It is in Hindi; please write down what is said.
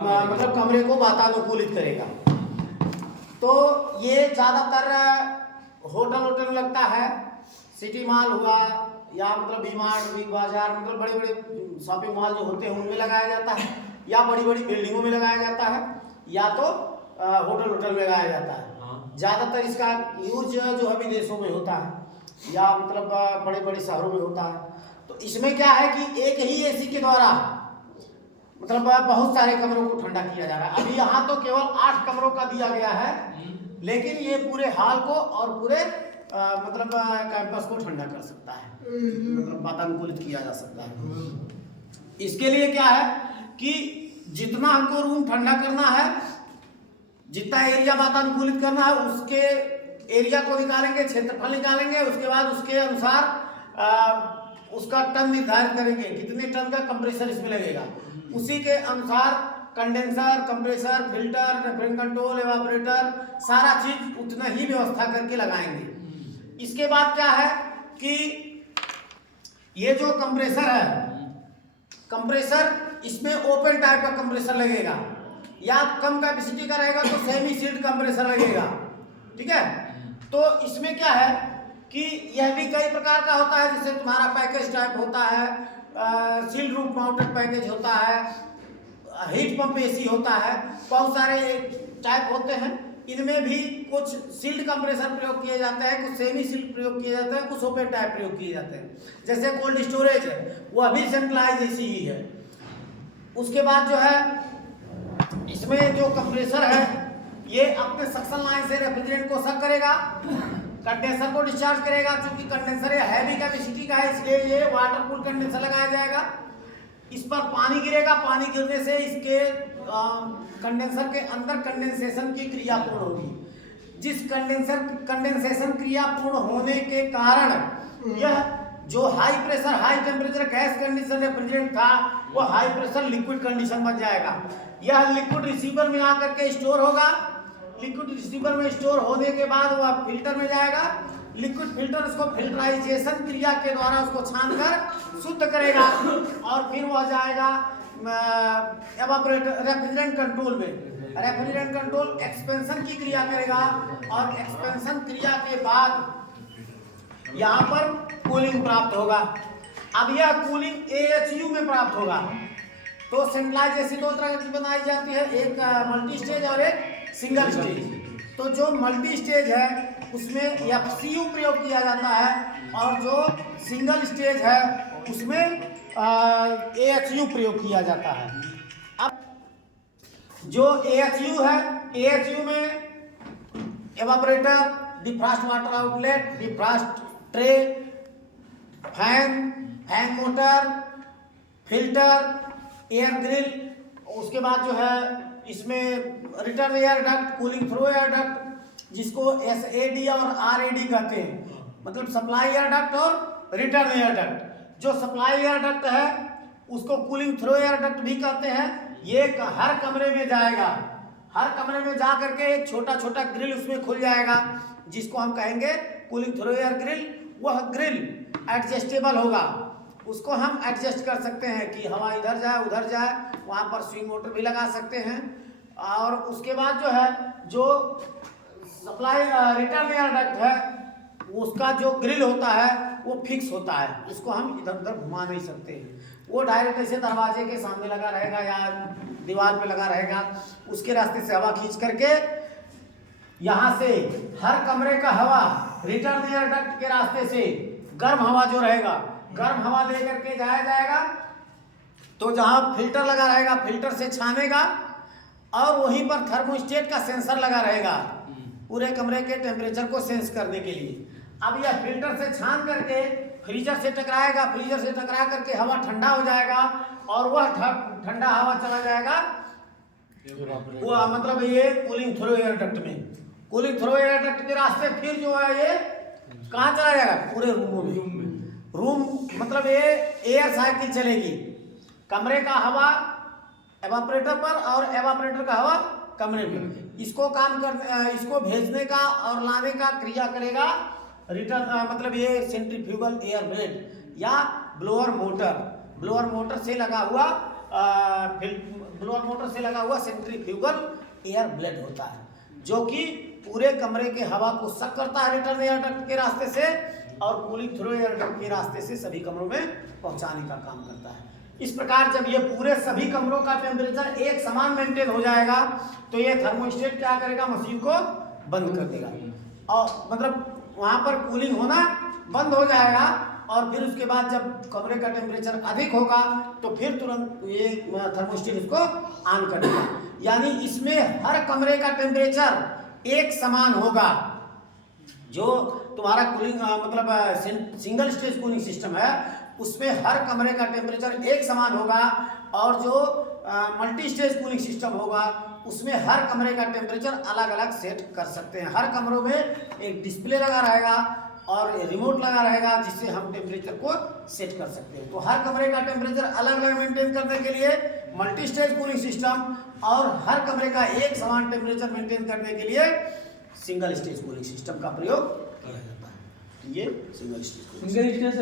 मतलब कमरे को वातानुकूलित करेगा। तो ये ज़्यादातर होटल लगता है, सिटी मॉल हुआ या मतलब वी मार्ट, बिग बाजार, मतलब बड़े बड़े शॉपिंग मॉल जो होते हैं उनमें लगाया जाता है, या बड़ी बड़ी बिल्डिंगों में लगाया जाता है, या तो होटल में लगाया जाता है। ज़्यादातर इसका यूज जो है विदेशों में होता है या मतलब बड़े बड़े शहरों में होता है। तो इसमें क्या है कि एक ही एसी के द्वारा मतलब बहुत सारे कमरों को ठंडा किया जा रहा है। अभी यहाँ तो केवल 8 कमरों का दिया गया है, लेकिन ये पूरे हॉल को और पूरे मतलब कैंपस को ठंडा कर सकता है, मतलब वातानुकूलित किया जा सकता है। इसके लिए क्या है कि जितना हमको रूम ठंडा करना है, जितना एरिया वातानुकूलित करना है, उसके एरिया को निकालेंगे, क्षेत्रफल निकालेंगे, उसके बाद उसके अनुसार उसका टन निर्धारित करेंगे, कितने टन का कंप्रेसर इसमें लगेगा। उसी के अनुसार condenser, compressor, filter, refrigeration control, evaporator, सारा चीज उतना ही व्यवस्था करके लगाएंगे। इसके बाद क्या है कि ये जो कंप्रेसर है, कंप्रेसर इसमें ओपन टाइप का कंप्रेसर लगेगा, या कम कैपेसिटी का रहेगा तो सेमी सील्ड कंप्रेसर लगेगा। ठीक है। तो इसमें क्या है कि यह भी कई प्रकार का होता है, जैसे तुम्हारा पैकेज टाइप होता है, सील्ड रूफ माउंटेड पैकेज होता है, हीट पंप एसी होता है, बहुत सारे टाइप होते हैं। इनमें भी कुछ सील्ड कंप्रेसर प्रयोग किए जाते हैं, कुछ सेमी सील्ड प्रयोग किए जाते हैं, कुछ ओपन टाइप प्रयोग किए जाते हैं। जैसे कोल्ड स्टोरेज है, वह भी सेंट्रलाइज एसी ही है। उसके बाद जो है इसमें जो कंप्रेसर है, ये अपने सक्शन लाइन से रेफ्रिजरेंट को सक करेगा, कंडेंसर को डिस्चार्ज करेगा। चूंकि कंडेंसर हैवी कैपेसिटी का है, इसलिए ये वाटर कूल कंडेंसर लगाया जाएगा। इस पर पानी गिरेगा, पानी गिरने से इसके कंडेंसर के अंदर कंडेंसेशन की क्रिया पूर्ण होगी। जिस कंडेंसेशन क्रिया पूर्ण होने के कारण यह जो high pressure high temperature gas condition refrigerant था, वो हाई प्रेशर लिक्विड कंडीशन बन जाएगा। यह लिक्विड रिसीवर में आकर के स्टोर होगा। लिक्विड रिसीवर में स्टोर होने के बाद वह फिल्टर में जाएगा। लिक्विड फिल्टर उसको फिल्टराइजेशन क्रिया के द्वारा उसको छानकर शुद्ध करेगा, और फिर वह जाएगा एवापोरेटर रेफ्रिजरेंट कंट्रोल में। रेफ्रिजरेंट कंट्रोल एक्सपेंशन की क्रिया करेगा, और एक्सपेंशन क्रिया के बाद यहाँ पर कूलिंग प्राप्त होगा। अब यह कूलिंग एएचयू में प्राप्त होगा। तो सेंट्रलाइज एसी दो तरह की बनाई जाती है, एक मल्टी स्टेज और एक सिंगल स्टेज। तो जो मल्टी स्टेज है उसमें एफसीयू प्रयोग किया जाता है, और जो सिंगल स्टेज है उसमें एएचयू प्रयोग किया जाता है। अब जो एएचयू है, एएचयू में evaporator, defrost water outlet, defrost tray, fan motor, filter, air grill, उसके बाद जो है इसमें return air duct, cooling through air duct, जिसको SAD और RAD कहते हैं, मतलब सप्लाई एयर डक्ट और रिटर्न एयर डक्ट। जो सप्लाई एयर डक्ट है उसको कूलिंग थ्रू एयर डक्ट भी कहते हैं। ये हर कमरे में जाएगा, हर कमरे में जा करके एक छोटा छोटा ग्रिल उसमें खुल जाएगा, जिसको हम कहेंगे कूलिंग थ्रू एयर ग्रिल। वह ग्रिल एडजस्टेबल होगा, उसको हम एडजस्ट कर सकते हैं कि हवा इधर जाए उधर जाए, वहाँ पर स्विंग मोटर भी लगा सकते हैं। और उसके बाद जो है जो सप्लाई रिटर्न एयर डक्ट है, उसका जो ग्रिल होता है वो फिक्स होता है, उसको हम इधर उधर घुमा नहीं सकते। वो डायरेक्ट ऐसे दरवाजे के सामने लगा रहेगा या दीवार पे लगा रहेगा, उसके रास्ते से हवा खींच करके यहाँ से हर कमरे का हवा रिटर्न एयर डक्ट के रास्ते से गर्म हवा जो रहेगा, गर्म हवा लेकर के जाया जाएगा। तो जहाँ फिल्टर लगा रहेगा, फिल्टर से छानेगा, और वहीं पर थर्मोस्टेट का सेंसर लगा रहेगा पूरे कमरे के टेम्परेचर को सेंस करने के लिए। अब यह फिल्टर से छान करके फ्रीजर से टकराएगा, फ्रीजर से टकरा करके हवा ठंडा हो जाएगा, और वह ठंडा हवा चला जाएगा वो मतलब ये कूलिंग थ्रू एयर डक्ट में। कूलिंग थ्रू एयर डक्ट के रास्ते फिर जो है ये कहाँ चला जाएगा, पूरे रूमों में। रूम मतलब ये एयर साइकिल चलेगी, कमरे का हवा एवापोरेटर पर और एवापोरेटर का हवा कमरे में। इसको भेजने का और लाने का क्रिया करेगा रिटर्न मतलब ये सेंट्रीफ्यूगल एयर ब्लेड या ब्लोअर मोटर से लगा हुआ ब्लोअर मोटर से लगा हुआ सेंट्रीफ्यूगल एयर ब्लेड होता है, जो कि पूरे कमरे के हवा को सक करता है रिटर्न एयर डक्ट के रास्ते से और कूलिंग थ्रू एयर डक्ट के रास्ते से सभी कमरों में पहुंचाने का काम करता है। इस प्रकार जब ये पूरे सभी कमरों का टेम्परेचर एक समान मेंटेन हो जाएगा तो ये थर्मोस्टेट क्या करेगा, मशीन को बंद कर देगा और मतलब वहां पर कूलिंग होना बंद हो जाएगा और फिर उसके बाद जब कमरे का टेम्परेचर अधिक होगा तो फिर तुरंत ये थर्मोस्टेट इसको ऑन कर देगा। यानी इसमें हर कमरे का टेम्परेचर एक समान होगा। जो तुम्हारा कूलिंग मतलब सिंगल स्टेज कूलिंग सिस्टम है उसमें हर कमरे का टेम्परेचर एक समान होगा और जो मल्टी स्टेज कूलिंग सिस्टम होगा उसमें हर कमरे का टेम्परेचर अलग अलग सेट कर सकते हैं। हर कमरों में एक डिस्प्ले लगा रहेगा और रिमोट लगा रहेगा जिससे हम टेम्परेचर को सेट कर सकते हैं। तो हर कमरे का टेम्परेचर अलग अलग मेंटेन करने के लिए मल्टी स्टेज कूलिंग सिस्टम और हर कमरे का एक समान टेम्परेचर मेंटेन करने के लिए सिंगल स्टेज कूलिंग सिस्टम का प्रयोग किया जाता है। ये सिंगल स्टेज